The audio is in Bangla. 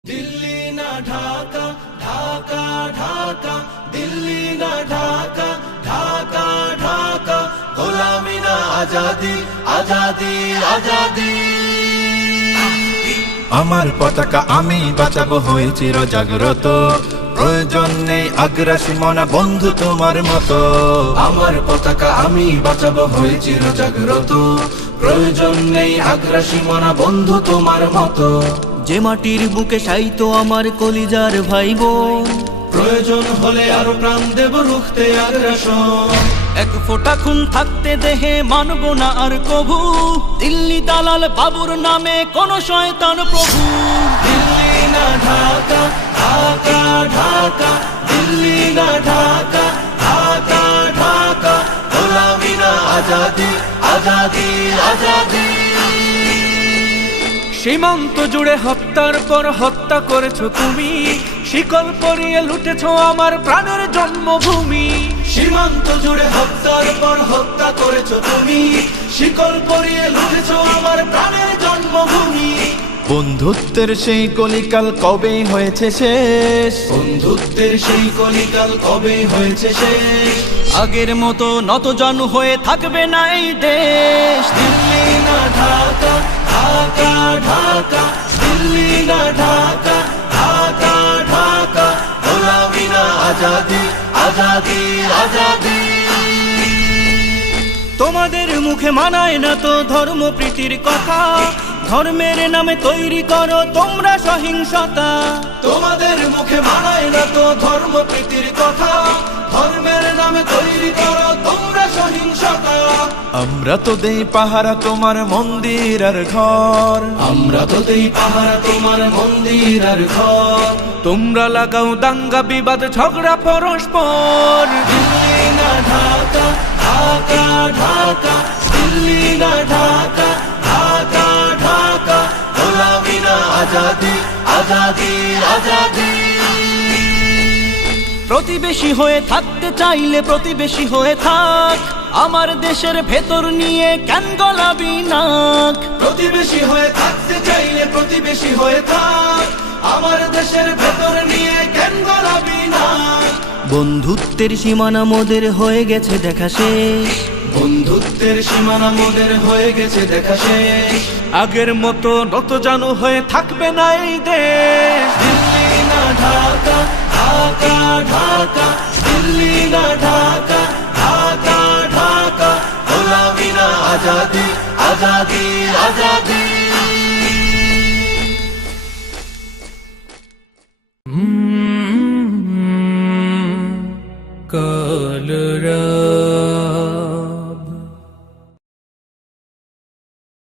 दिल्ली ना ढाका ढाका ढाका दिल्ली ना ढाका ढाका ढाका গোলামি না আজাদি আজাদি আজাদি আমার পতাকা আমি বাঁচাবো হয়ে চির জাগ্রত প্রয়োজন নেই আগ্রাসী মনা বন্ধু তোমার মতো আমার পতাকা আমি বাঁচাবো হয়ে চির জাগ্রত প্রয়োজন নেই আগ্রাসী মনা বন্ধু তোমার মতো যে মাটির বুকে সাইতো আমার কলিজার ভাই বোন প্রয়োজন হলে আরো প্রাণ দেব রুখতে আগ্রাসন এক ফোঁটা খুন থাকতে দেহে মানব না আর কভু দিল্লি দালাল বাবুর নামে কোন শয়তান প্রভু দিল্লি না ঢাকা ঢাকা ঢাকা দিল্লি না ঢাকা ঢাকা ঢাকা গোলামি না আজাদি আজাদি আজাদি সীমান্ত জুড়ে হত্যার পর হত্যা করেছো তুমি শিকল পরিয়ে লুটেছো আমার প্রাণের জন্মভূমি সীমান্ত জুড়ে হত্যার পর হত্যা করেছো তুমি শিকল পরিয়ে লুটেছো আমার প্রাণের জন্মভূমি বন্ধুত্বের সেই কলিকাল কবে হয়েছে শেষ বন্ধুত্বের সেই কলিকাল কবে হয়েছে শেষ আগের মতো নতজানু হয়ে থাকবে না এই দেশ দিল্লি না ঢাকা ঢাকা ঢাকা দিল্লি না ঢাকা ঢাকা ঢাকা গোলামি না আজাদি আজাদি আজাদি তোমাদের মুখে মানায় না তো ধর্ম প্রীতির কথা ধর্মের নামে তৈরি করো তোমরা সহিংসতা তোমাদের মুখে মানায় না তো ধর্ম প্রীতির কথা ধর্মের নামে তৈরি করো তোমরা সহিংসতা আমরা তো দেই পাহারা তোমার মন্দির আর ঘর আমরা তো দেই পাহারা তোমার মন্দির আর ঘর তোমরা লাগাও দাঙ্গা বিবাদ ঝগড়া পরস্পর দিল্লি না ঢাকা ঢাকা ঢাকা দিল্লি না ঢাকা ঢাকা ঢাকা গোলামি না আজাদি আজাদি আজাদি প্রতিবেশী হয়ে থাকতে চাইলে প্রতিবেশী হয়ে থাক আমার দেশের ভেতর নিয়ে কেন গলাবি নাক প্রতিবেশী হয়ে থাকতে চাইলে প্রতিবেশী হয়ে থাক আমার দেশের ভেতর নিয়ে কেন গলাবি না বন্ধুত্বের সীমানা মোদের হয়ে গেছে দেখা শেষ বন্ধুত্বের সীমানা মোদের হয়ে গেছে দেখা শেষ আগের মতো নতজানু হয়ে থাকবে না এই দেশ দিল্লি না ঢাকা ঢাকা ঢাকা দিল্লি না ঢাকা ঢাকা ঢাকা গোলামি না আজাদি আজাদি আজাদি কাল